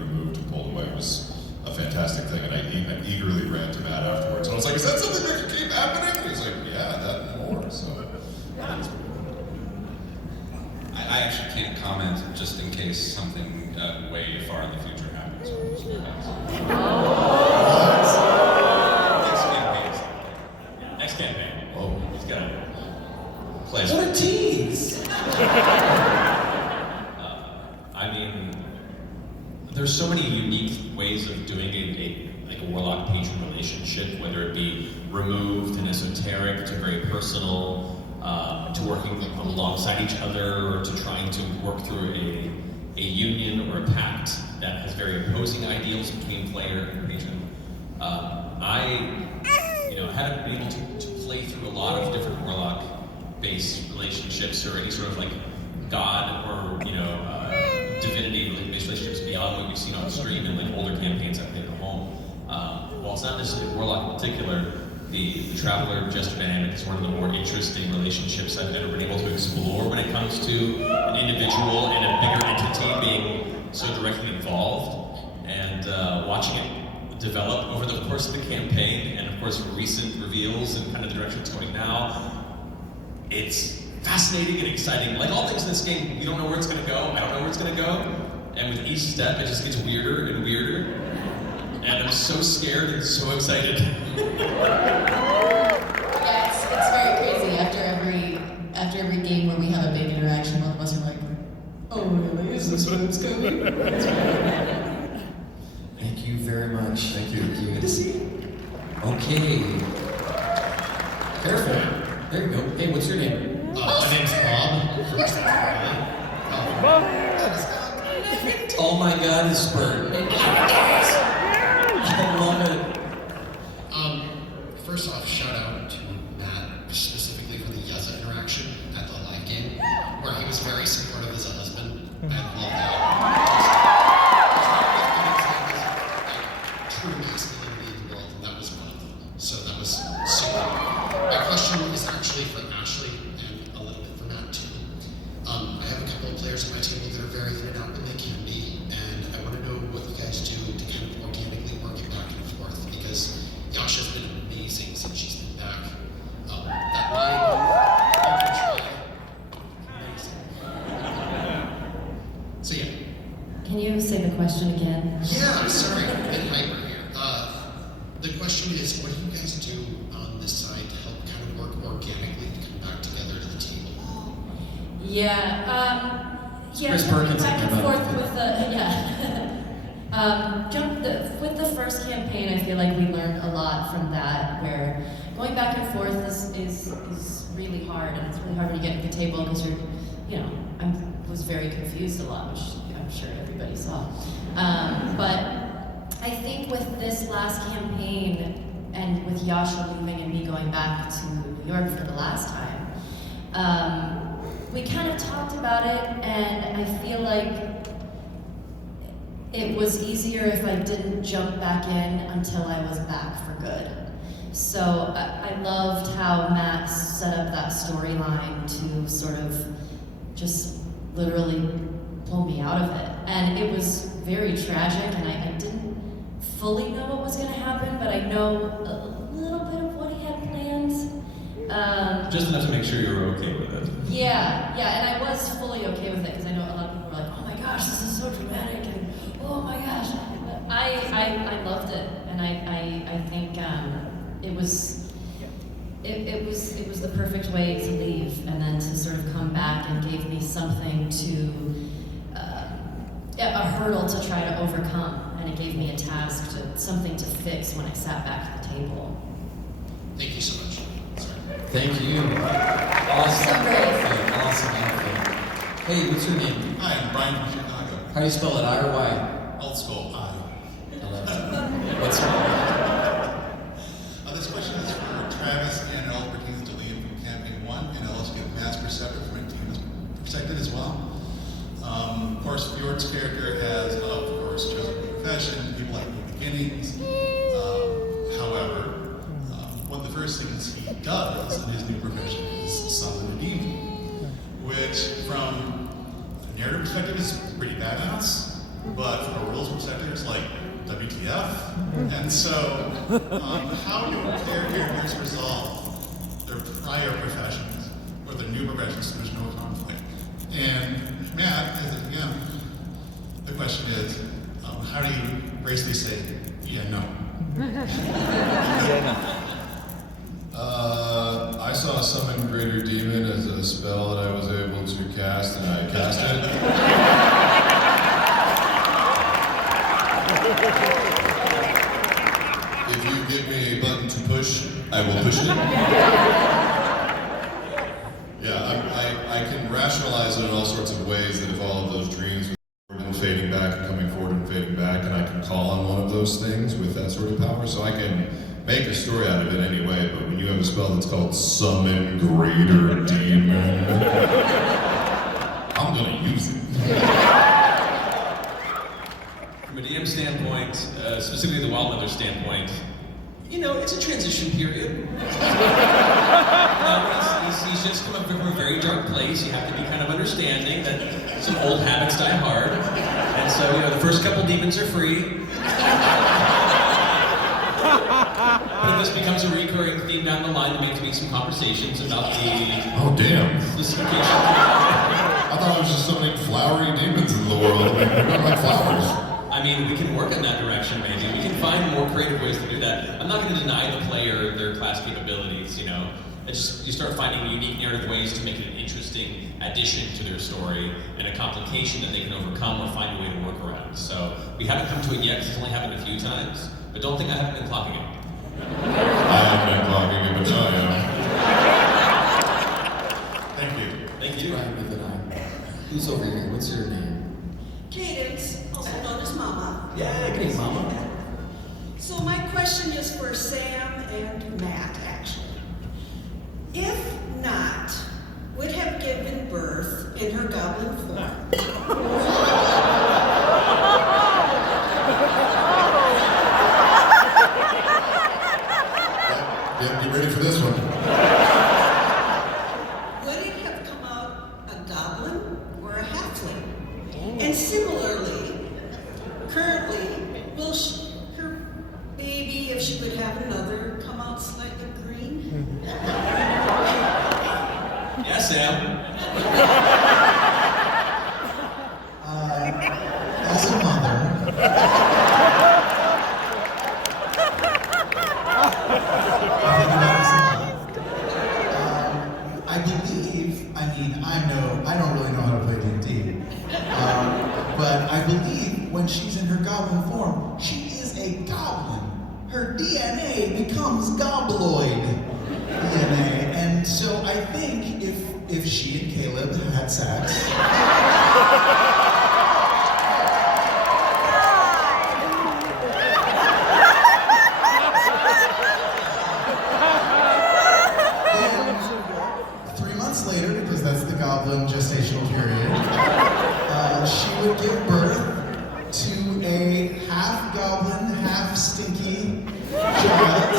removed and pulled away was a fantastic thing, and I eagerly ran to Matt afterwards. And I was like, is that something that can keep happening? And he's like, yeah, that and more. So, I actually can't comment just in case something way far in the future happens. Next campaign. Oh, he's got a place. What a tease! I mean, there's so many unique ways of doing a warlock-patron relationship, whether it be removed and esoteric to very personal, to working alongside each other, or to trying to work through a union or a pact that has very opposing ideals between player and patron. I haven't been able to play through a lot of different warlock-based relationships or any sort of like god or divinity-based relationships beyond what we've seen on stream and like older campaigns I've played at home. While it's not necessarily warlock in particular, the Traveler Jester dynamic is one of the more interesting relationships I've ever been able to explore when it comes to an individual and a bigger entity being so directly involved, and watching it develop over the course of the campaign, and of course recent reveals and kind of the direction it's going now. It's fascinating and exciting. Like all things in this game, you don't know where it's going to go. I don't know where it's going to go. And with each step, it just gets weirder and weirder. And I'm so scared and so excited. Yeah, it's very crazy. After every game where we have a big interaction, both of us are like, oh really? Is this what it's going to be? Thank you very much. thank you. Good to see you. Okay. Careful. There you go. Hey, what's your name? My name's Bob. First Oh my God, it's Bert. I love it. First off, shout out to Matt specifically for the Yeza interaction at the live game, where he was very supportive as a husband. I love that. True masculinity in the world, and that was one of them. So that was super. My question is actually for Ashley and a little bit for Matt too. I have a couple of players on my table that are very in and out when they can be, and I want to know what you guys do to kind of organically work it back and forth, because Yasha's been amazing since she's been back. That line, you can try. Amazing. So yeah. Can you say the question again? Yeah, I'm sorry, I'm a bit hyper here. The question is, what do you guys do on this side to help kind of work organically to come back together to the table? Yeah, Chris jumping Perkins back and thinking about forth it. with with the first campaign, I feel like we learned a lot from that, where going back and forth is really hard, and it's really hard when you get at the table because I was very confused a lot, which I'm sure everybody saw. But I think with this last campaign, and with Yasha leaving and me going back to New York for the last time, we kind of talked about it, and I feel like it was easier if I didn't jump back in until I was back for good. So I loved how Matt set up that storyline to sort of just literally pull me out of it. And it was very tragic, and I didn't fully know what was going to happen, but I know a little bit of what he had planned. Just enough to make sure you're okay with it. Yeah, and I was fully okay with it, because I know a lot of people were like, oh my gosh, this is so dramatic, and oh my gosh. I loved it, and I think it was the perfect way to leave, and then to sort of come back and gave me something a hurdle to try to overcome, and it gave me a task, something to fix when I sat back at the table. Thank you so much. Thank you. Awesome. So great. Awesome outfit. Hey, what's your name? Hi, I'm Brian from Chicago. How do you spell it? I or Y? Old school, I. I love it. What's This question is for Travis, and it all pertains to Liam from Campaign 1, and I'll also get Matt's perspective from my team's perspective as well. Of course, Fjord's character has, of course, chosen a profession, people like new beginnings. However, one of the first things he does in his new profession is summon a demon, which from a narrative perspective is pretty badass. but from a rules perspective, it's like WTF. And so, how do characters resolve their prior professions or their new professions so there's no conflict? And Matt, as a DM, the question is, how do you gracefully say, yeah, no? I saw Summon Greater Demon as a spell that I was able to cast, and I cast it. If you give me a button to push, I will push it. Yeah, I can rationalize it in all sorts of ways, that if all of those dreams were and fading back and coming forward and fading back, and I can call on one of those things with that sort of power, so I can make a story out of it anyway. But when you have a spell that's called Summon Greater Demon, I'm gonna use it. From a DM standpoint, specifically the Wild Mother standpoint, you know, it's a transition period. He's just come up from a very dark place. You have to be kind of understanding that some old habits die hard. And so, you know, the first couple demons are free. But if this becomes a recurring theme down the line, there may have to be some conversations about the... Oh, damn. Specification. I thought it was just something flowery demons in the world. I mean, they're not like flowers. I mean, we can work in that direction, maybe. We can find more creative ways to do that. I'm not going to deny the player their class capabilities, you know. It's just, you start finding unique narrative ways to make it an interesting addition to their story and a complication that they can overcome or find a way to work around. So we haven't come to it yet, because it's only happened a few times. But don't think I haven't been clocking it. I haven't been clocking it, but no, yeah. Thank you. Thank you. Right with an eye. Who's over here? What's your name? Cadence, also known as Mama. Yeah, good Mama. So my question is for Sam and Matt, actually. If not, would have given birth in her goblin form. Yeah, get ready for this one. Would it have come out a goblin or a halfling? And similarly, currently, will her baby, if she would have another, come out slightly green? Yes, Sam. As a mother, I believe, I don't really know how to play D&D, but I believe when she's in her goblin form, she is a goblin. Her DNA becomes gobloid DNA, and so I think if she and Caleb had sex, later, because that's the goblin gestational period, she would give birth to a half goblin, half stinky child,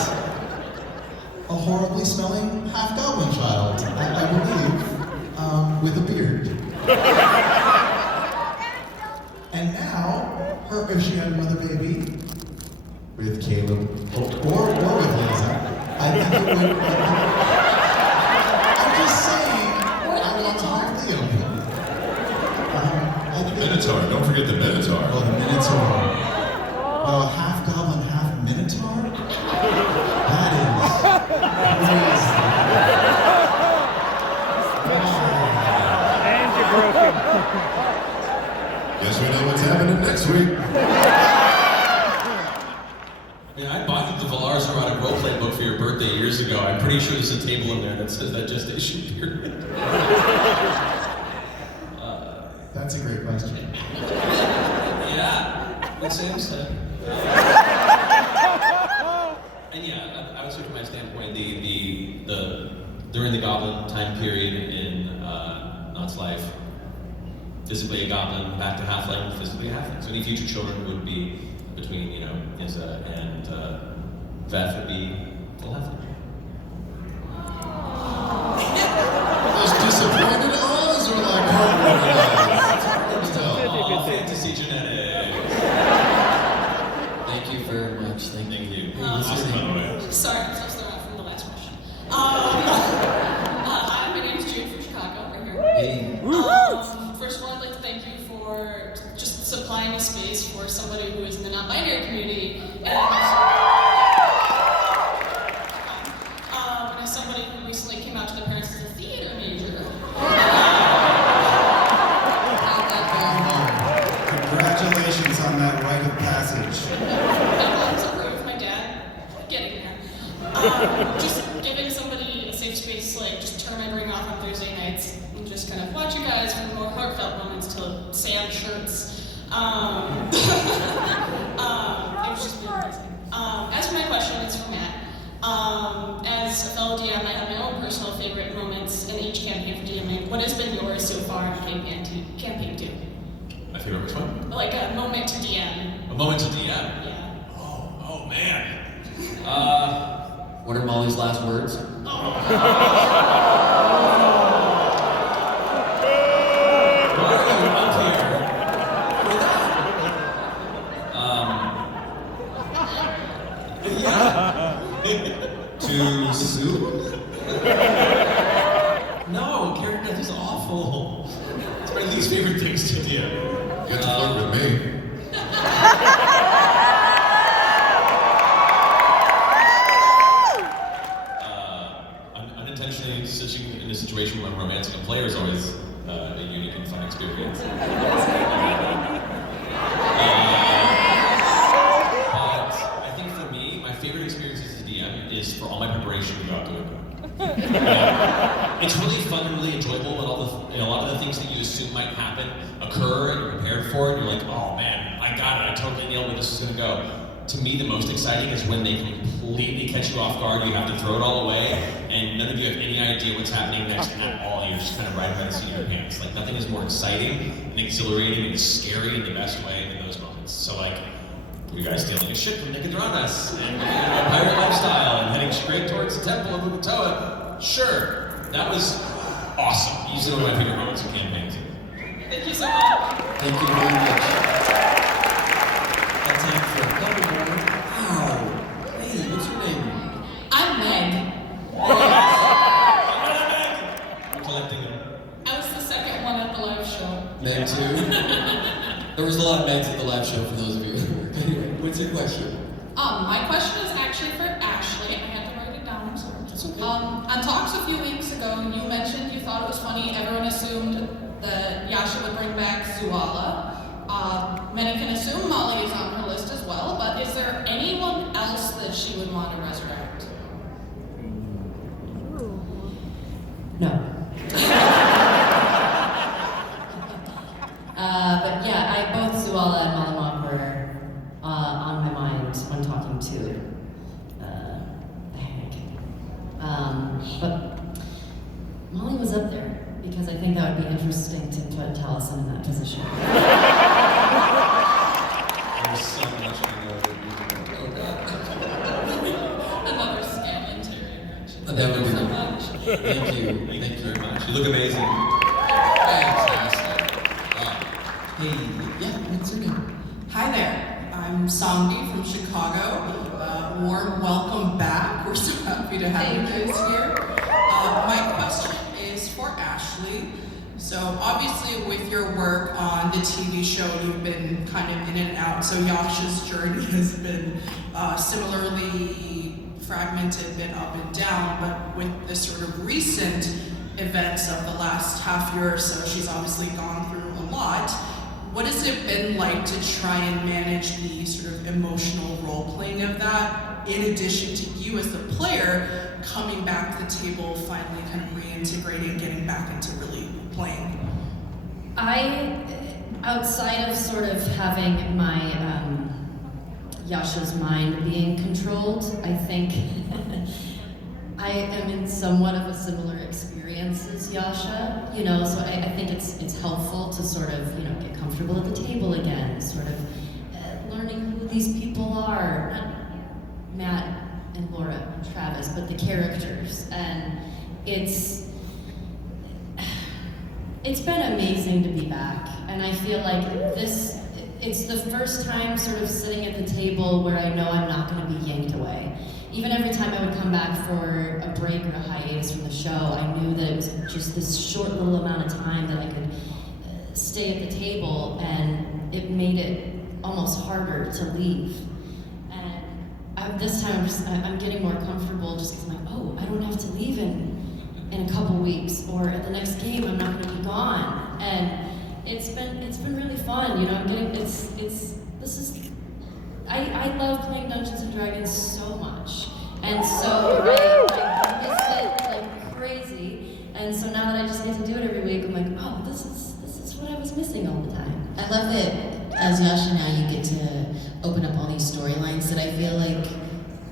a horribly smelling half goblin child, I believe, with a beard. And now, if she had another baby with Caleb or with Lisa, I think it would. Minotaur, don't forget the Minotaur. Oh, the Minotaur. Oh, half goblin, half Minotaur? That is crazy. And you're broken. Guess we know what's happening next week. I mean, I bought you the Valaris Erotic Roleplay book for your birthday years ago. I'm pretty sure there's a table in there that says that gestation period. That's a great question. Yeah, what Sam said. And yeah, I would say from my standpoint, the during the goblin time period in Not's life, physically a goblin, back to halfling, physically a halfling. So any future children would be between, you know, Izza and Veth would be full halfling. Those disappointed eyes are like heartbroken eyes. Fantasy genetics. somebody who is in the non-binary community, and as somebody who recently came out to their parents as a theater major. Congratulations on that rite of passage. My dad, getting there. Just giving somebody a safe space, like just turn my brain off on Thursday nights and just kind of watch you guys from more heartfelt moments to sand shirts. It was just really amazing. As for my question, it's for Matt. As a fellow DM, I have my own personal favorite moments in each campaign for DMing. What has been yours so far in campaign 2? My favorite which one? Like a moment to DM. A moment to DM. Yeah. Oh man. What are Molly's last words? Why are you up here for that? Yeah. Too soon? No, character death is awful. It's my least favorite things to do. You get to flirt with me. Unintentionally switching in a situation where I'm romancing a player is always a unique and fun experience. But I think for me, my favorite experience as a DM is for all my preparation to go out the window. It's really fun and really enjoyable when a lot of the things that you assume might happen occur and you're prepared for it. And you're like, oh man, I got it. I totally nailed where this is going to go. To me, the most exciting is when they completely catch you off guard. You have to throw it all away, and none of you have any idea what's happening next at all. You're just kind of riding by the seat of your pants. Like nothing is more exciting and exhilarating and scary in the best way than those moments. So like, you guys stealing a ship from Nicodranas and a pirate lifestyle and heading straight towards the temple of Ukatoa. Sure, that was awesome. Easily one of my favorite moments of campaign too. Thank you so much. Thank you very much. Got time for a couple more. Wow. Hey, what's your name? I'm Meg. I'm collecting them. I was the second one at the live show. Meg too? There was a lot of Megs at the live show for those of you who work. Anyway, what's your question? My question is actually for Ashley. I had to write it down, I'm sorry. That's okay. On talks a few weeks ago, you mentioned you thought it was funny everyone assumed that Yasha would bring back Zuala. Many can assume Molly is on her list as well, but is there anyone else that she would want to resurrect? No. But yeah, both Zuala and Malamok were on my mind when talking to Hank. But Molly was up there because I think that would be interesting to put Taliesin in that position. There's so much I know that you can go. Oh god. Another scam interrogation. That would be so good. much. Thank you. Thank you very much. You look amazing. Thanks, Ashley. Wow. Hey, yeah, what's your name? Hi there, I'm Samdi from Chicago. Warm welcome back. We're so happy to have you guys here. My question is for Ashley. So obviously with your work on the TV show, you've been kind of in and out. So Yasha's journey has been similarly fragmented, been up and down, but with the sort of recent events of the last half year or so, she's obviously gone through a lot. What has it been like to try and manage the sort of emotional role-playing of that, in addition to you as the player coming back to the table, finally kind of reintegrating, getting back into really playing? Outside of sort of having my Yasha's mind being controlled, I think I am in somewhat of a similar experience as Yasha, so I think it's helpful to sort of, get comfortable at the table again, sort of learning who these people are, not Matt and Laura and Travis, but the characters, and it's been amazing to be back, and I feel like it's the first time sort of sitting at the table where I know I'm not going to be yanked away. Even every time I would come back for a break or a hiatus from the show, I knew that it was just this short little amount of time that I could stay at the table, and it made it almost harder to leave. And this time I'm getting more comfortable just because I'm like, oh, I don't have to leave in a couple weeks, or at the next game I'm not going to be gone. And it's been really fun. You know, I love playing Dungeons and Dragons so much, and so I miss it like crazy. And so now that I just get to do it every week, I'm like, oh, this is what I was missing all the time. I love that as Yasha now you get to open up all these storylines that I feel like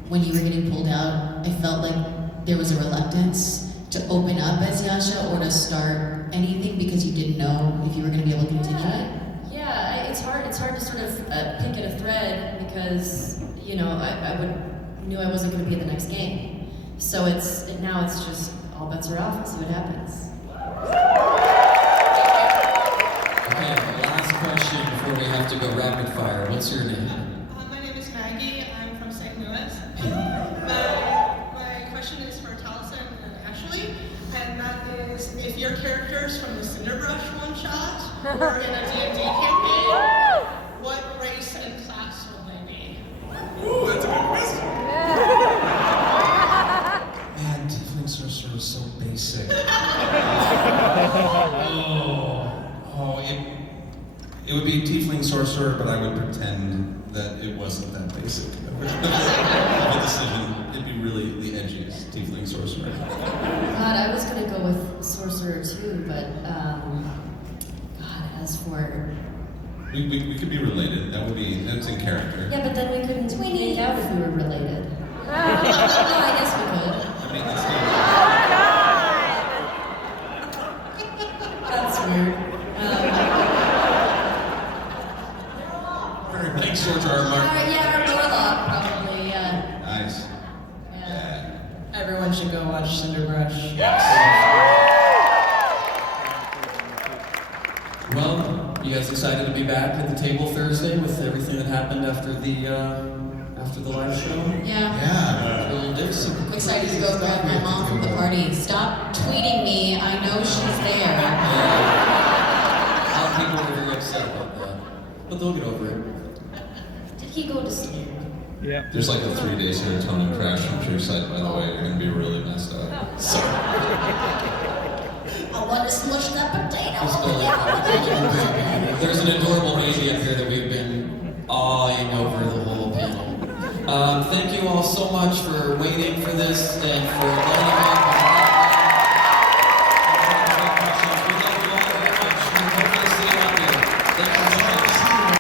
when you were getting pulled out, I felt like there was a reluctance to open up as Yasha or to start anything because you didn't know if you were going to be able to continue it. Yeah, it's hard to sort of pick at a thread because, you know, I knew I wasn't going to be at the next game. So now it's just all bets are off and see what happens. Okay, last question before we have to go rapid fire. What's your name? My name is Maggie. I'm from St. Louis. My question is for Taliesin and Ashley, and that is, if your characters from the Cinderbrush one-shot or in a D&D campaign, what race and class will they be? Ooh, that's a good question. Man, Tiefling Sorcerer is so basic. It would be Tiefling Sorcerer, but I would pretend that it wasn't that basic of a decision. It'd be really the edgiest Tiefling Sorcerer. God, I was gonna go with Sorcerer too, but God, as for We could be related. That's in character. yeah, but then we couldn't make out if we were related. No, I guess we could. I mean, it's That's weird. Thanks, George R. R. Martin. Yeah, our Warlock probably. Yeah. Nice. Yeah. Everyone should go watch Cinderbrush. Well, you guys excited to be back at the table Thursday with everything that happened after the live show? Yeah. Little Dixon. I'm excited to go grab my mom from the party. Stop tweeting me. I know she's there. A lot of people are very upset about that, but they'll get over it. Did he go to sleep? Yeah. There's like a 3-day serotonin crash from your site, by the way. You're gonna be really messed up. I want to smush that potato. There's an adorable baby up here that we've been awing over the whole panel. Thank you all so much for waiting for this and for letting us